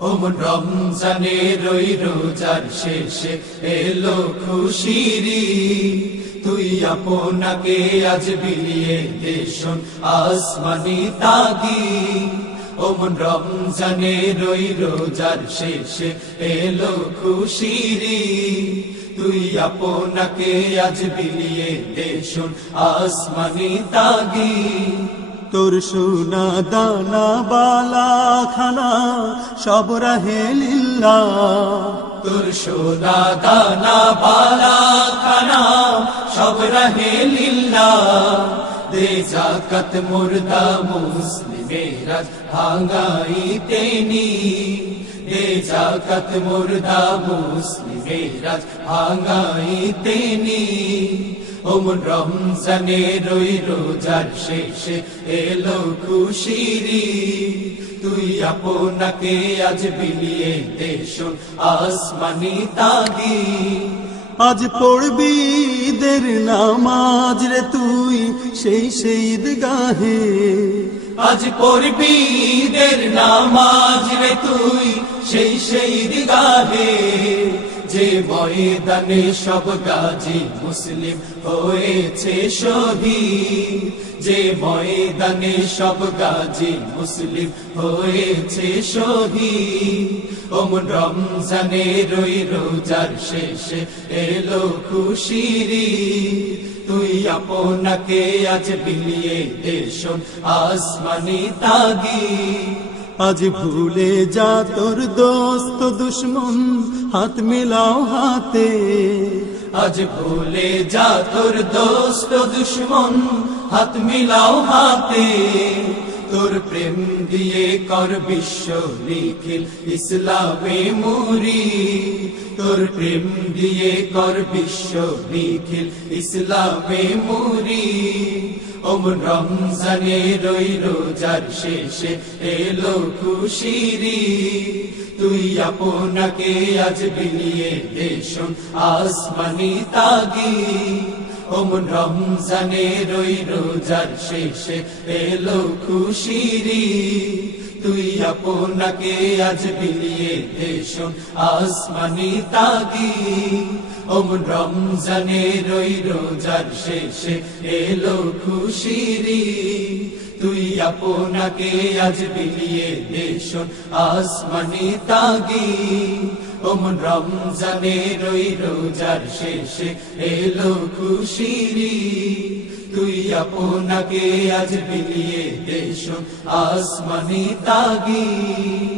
ওমন রমজানের ওই রোজার শেষে এলো খুশির ঈদ। তুই আপনাকে আজ বিলিয়ে দে শোন আসমানি তাগিদ। ওমন রমজানের ওই রোজার শেষে এলো খুশির ঈদ। তুই আপনাকে আজ বিলিয়ে দে শোন আসমানি তাগিদ। তোর সোনা দানা বালা খানা সব রাহে লিল্লাহ, তোর সোনা দানা বালা খানা সব রাহে লিল্লাহ। দে যাকাত মুর্দা মুসলিমেরা ভাঙাইতে নি, দে যাকাত মুর্দা মুসলিমেরা ভাঙাইতে নি। ওমন রমজানের ওই রোজার শেষে এলো খুশির ঈদ। তুই আপনাকে আজ বিলিয়ে দে শোন আসমানি তাগিদ। আজ পড়বি ঈদের নামাজ রে তুই সেই ঈদগাহে, আজ পড়বি ঈদের নামাজ রে তুই সেই ঈদগাহে। যে ময়দানে সব গাজী মুসলিম হয়েছে শহীদ, যে ময়দানে সব গাজী মুসলিম হয়েছে শহীদ। ওমন রমজানের ওই রোজার শেষে এলো খুশির ঈদ। তুই আপনাকে আজ বিলিয়ে দে শোন আসমানি তাগিদ। আজ ভুলে যা তোর দোস্ত দুশ্মন হাত মিলাও হাতে, আজ ভুলে যা তোর দোস্ত দুশ্মন হাত মিলাও হাতে। তোর প্রেম দিয়ে কর বিশ্ব নিখিল ইসলামে মুরি, তোর প্রেম দিয়ে কর বিশ্ব নিখিল ইসলামে মুরি। ওমন রমজানের ওই রোজার শেষে এলো খুশির ঈদ। তুই আপনাকে আজ বিলিয়ে দে শোন আসমানি তাগিদ। ওমন রমজানের ওই রোজার শেষে এলো খুশির ঈদ। তুই আপনাকে আজ বিলিয়ে দে শোন আসমানি তাগিদ। ওমন রমজানের ওই রোজার শেষে এলো খুশির ঈদ। তুই আপনাকে আজ বিলিয়ে দে শোন আসমানি তাগিদ। ওমন রমজানের ওই রোজার শেষে এলো খুশির ঈদ। তুই আপনাকে আজ বিলিয়ে দে শোন আসমানি তাগিদ।